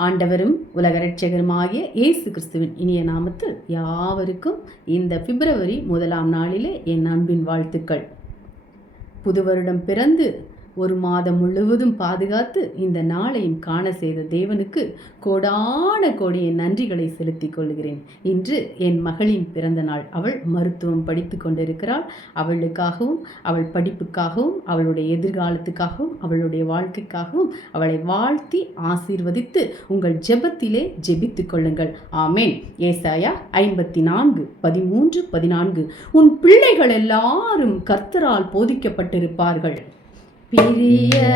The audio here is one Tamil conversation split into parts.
ஆண்டவரும் உலக ரட்சகருமாகிய இயேசு கிறிஸ்துவின் இனிய நாமத்தில் யாவருக்கும் இந்த பிப்ரவரி முதலாம் நாளிலே என் அன்பின் வாழ்த்துக்கள். புது வருடம் பிறந்து ஒரு மாதம் முழுவதும் பாதுகாத்து இந்த நாளையும் காண செய்த தேவனுக்கு கோடான கோடிய நன்றிகளை செலுத்திக் கொள்கிறேன். இன்று என் மகளின் பிறந்த நாள். அவள் மருத்துவம் படித்து கொண்டிருக்கிறாள். அவளுக்காகவும் அவள் படிப்புக்காகவும் அவளுடைய எதிர்காலத்துக்காகவும் அவளுடைய வாழ்க்கைக்காகவும் அவளை வாழ்த்தி ஆசீர்வதித்து உங்கள் ஜெபத்திலே ஜெபித்துக் கொள்ளுங்கள். ஆமேன். ஏசாயா ஐம்பத்தி நான்கு பதிமூன்று பதினான்கு. உன் பிள்ளைகள் எல்லாரும் கர்த்தரால் போதிக்கப்பட்டிருப்பார்கள். பிரியமானவனே.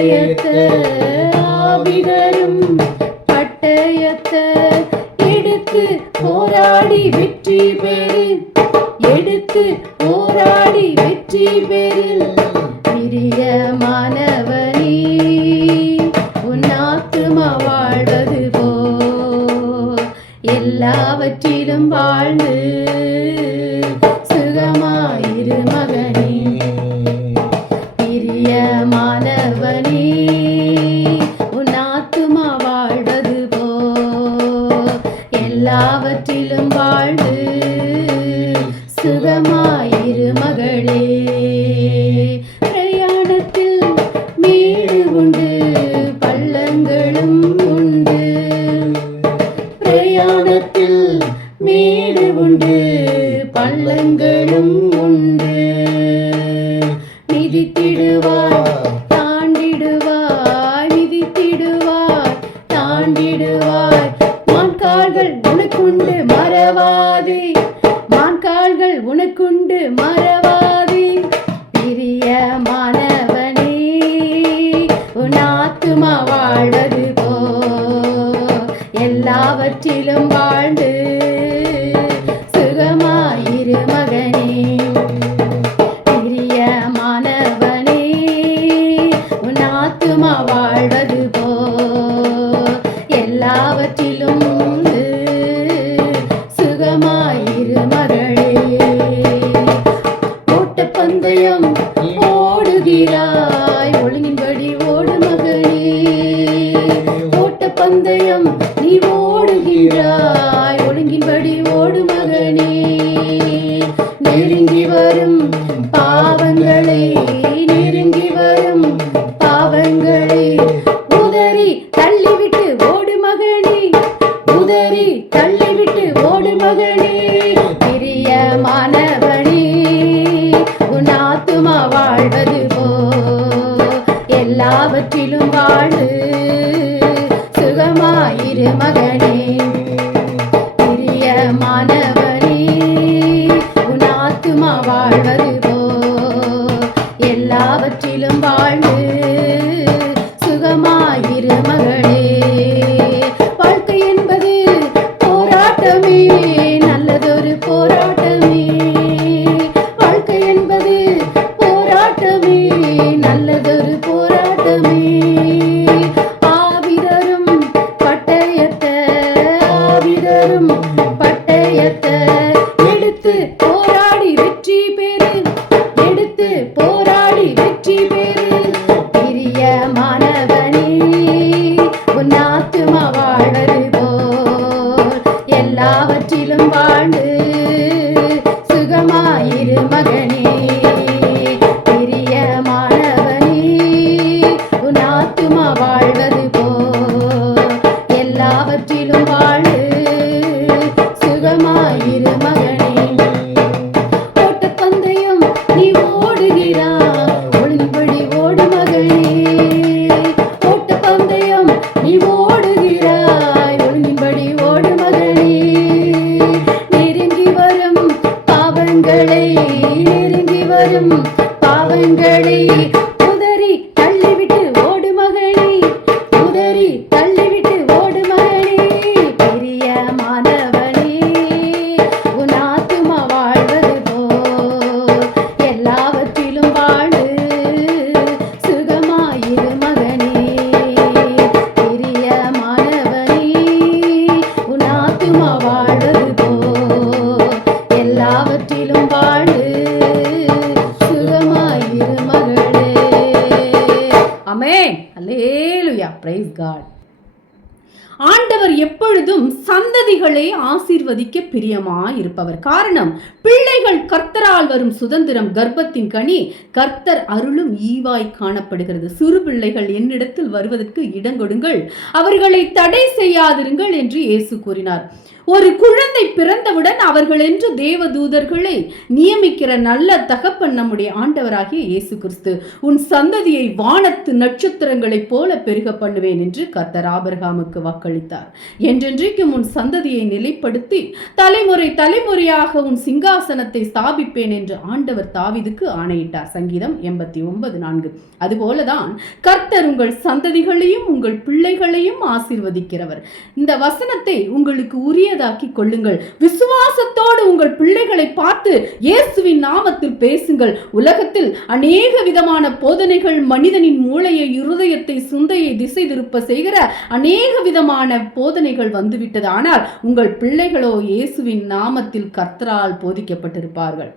Jayate பள்ளங்களும் உண்டு. பிரயாணத்தில் மேடு உண்டு பள்ளங்களும் உண்டு. மிதித்திடுவார் தாண்டிடுவார் மிதித்திடுவார் தாண்டிடுவார் மான்கால்கள் உனக்குண்டு மறவாதே. மான்கால்கள் உனக்குண்டு மறவாதே. எல்லாவற்றிலும் வாழ்ந்து நெருங்கி வரும் பாவங்களை நெருங்கி வரும் பாவங்களை. உதறி தள்ளிவிட்டு ஓடு மகனே உதறி தள்ளிவிட்டு ஓடு மகனே. பிரியமானவனே உன் ஆத்துமா வாழ்வது போ. எல்லாவற்றிலும் வாழு जीपे Bye. அமேன் அல்லேலுயா பிரைஸ் காட் ஆண்டவர் எப்பொழுதும் சந்ததிகளை ஆசீர்வதிக்க பிரியமா இருப்பவர் காரணம் பிள்ளைகள் கர்த்தரால் வரும் சுதந்திரம் கர்ப்பத்தின் கனி கர்த்தர் அருளும் ஈவாய் காணப்படுகிறது. சிறு பிள்ளைகள் என்னிடத்தில் வருவதற்கு இடங்கொடுங்கள் அவர்களை தடை செய்யாதிருங்கள் என்று இயேசு கூறினார். ஒரு குழந்தை பிறந்தவுடன் அவர்கள் என்று தேவதூதர்களை நியமிக்கிற நல்ல தகப்பன் நம்முடைய ஆண்டவராகிய இயேசு கிறிஸ்து. உன் சந்ததியை வானத்து நட்சத்திரங்களைப் போல பெருக பண்ணுவேன் என்று கர்த்தர் ஆபிரகாமுக்கு வாக்களித்தார் என்றென்றைக்கும் உன் சந்ததியை நிலைப்படுத்தி தலைமுறை தலைமுறையாக உன் சிங்காசனத்தை ஸ்தாபிப்பேன் என்று ஆண்டவர் தாவிதுக்கு ஆணையிட்டார். சங்கீதம் எண்பத்தி ஒன்பது நான்கு. அதுபோலதான் கர்த்தர் உங்கள் சந்ததிகளையும் உங்கள் பிள்ளைகளையும் ஆசிர்வதிக்கிறவர். இந்த வசனத்தை உங்களுக்கு உரியதாக்கி கொள்ளுங்கள். விசுவாசத்தோடு உங்கள் பிள்ளைகளை பார்த்து இயேசுவின் நாமத்தில் பேசுங்கள். உலகத்தில் அநேக விதமான போதனைகள் மனிதனின் மூளையை இருதயத்தை சுந்தையை திசை திருப்ப செய்கிற அநேக விதமான போதனைகள் வந்துவிட்டது. ஆனால் உங்கள் பிள்ளைகளோ இயேசுவின் நாமத்தில் கர்த்தரால் போதிக்கப்பட்டிருப்பார்கள்.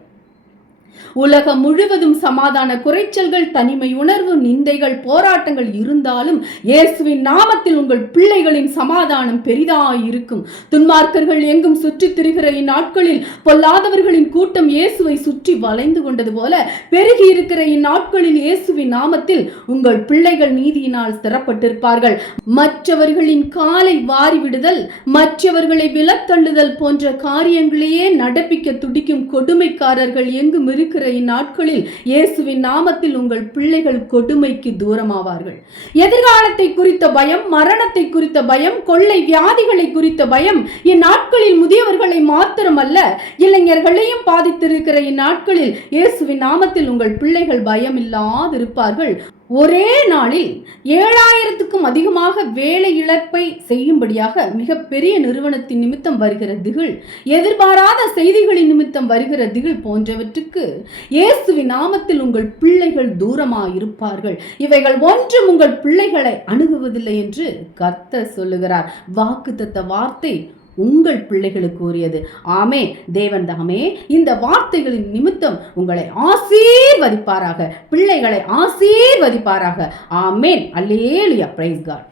உலகம் முழுவதும் சமாதான குறைச்சல்கள் தனிமை உணர்வு நிந்தைகள் போராட்டங்கள் இருந்தாலும் இயேசுவின் நாமத்தில் உங்கள் பிள்ளைகளின் சமாதானம் பெரிதாயிருக்கும். துன்மார்க்கர்கள் எங்கும் சுற்றித் திரிகிற இந்நாட்களில் பொல்லாதவர்களின் கூட்டம் இயேசுவை சுற்றி வளைந்து கொண்டது போல பெருகி இருக்கிற இந்நாட்களில் இயேசுவின் நாமத்தில் உங்கள் பிள்ளைகள் நீதியினால் சிறப்பட்டிருப்பார்கள். மற்றவர்களின் காலை வாரிவிடுதல் மற்றவர்களை விலத்தள்ளுதல் போன்ற காரியங்களையே நடப்பிக்க துடிக்கும் கொடுமைக்காரர்கள் எங்கும் இரு இருக்கிற இந்நாட்களில் இயேசுவின் நாமத்தில் உங்கள் பிள்ளைகள் கொடுமைக்கு தூரமாவார்கள். எதிர்காலத்தை குறித்த பயம் மரணத்தை குறித்த பயம் கொள்ளை வியாதிகளை குறித்த பயம் இந்நாட்களில் முதியவர்களை மாத்திரமல்ல இளைஞர்களையும் பாதித்திருக்கிற இந்நாட்களில் இயேசுவின் நாமத்தில் உங்கள் பிள்ளைகள் பயம் இல்லாதிருப்பார்கள் ஒரே நாளில் ஏழாயிரத்துக்கும் அதிகமாக வேலை இழப்பை செய்யும்படியாக மிகப்பெரிய நிறுவனத்தின் நிமித்தம் வருகிற திகில் எதிர்பாராத செய்திகளின் நிமித்தம் வருகிற திகில் போன்றவற்றுக்கு இயேசுவின் நாமத்தில் உங்கள் பிள்ளைகள் தூரமாயிருப்பார்கள். இவைகள் ஒன்றும் உங்கள் பிள்ளைகளை அணுகுவதில்லை என்று கர்த்தர் சொல்லுகிறார். வாக்குத்தத்த வார்த்தை உங்கள் பிள்ளைகளுக்கு உரியது. ஆமே தேவன் தாமே இந்த வார்த்தைகளின் நிமித்தம் உங்களை ஆசீர்வதிப்பாராக. பிள்ளைகளை ஆசீர்வதிப்பாராக. ஆமேன். அல்லேலியா. Price God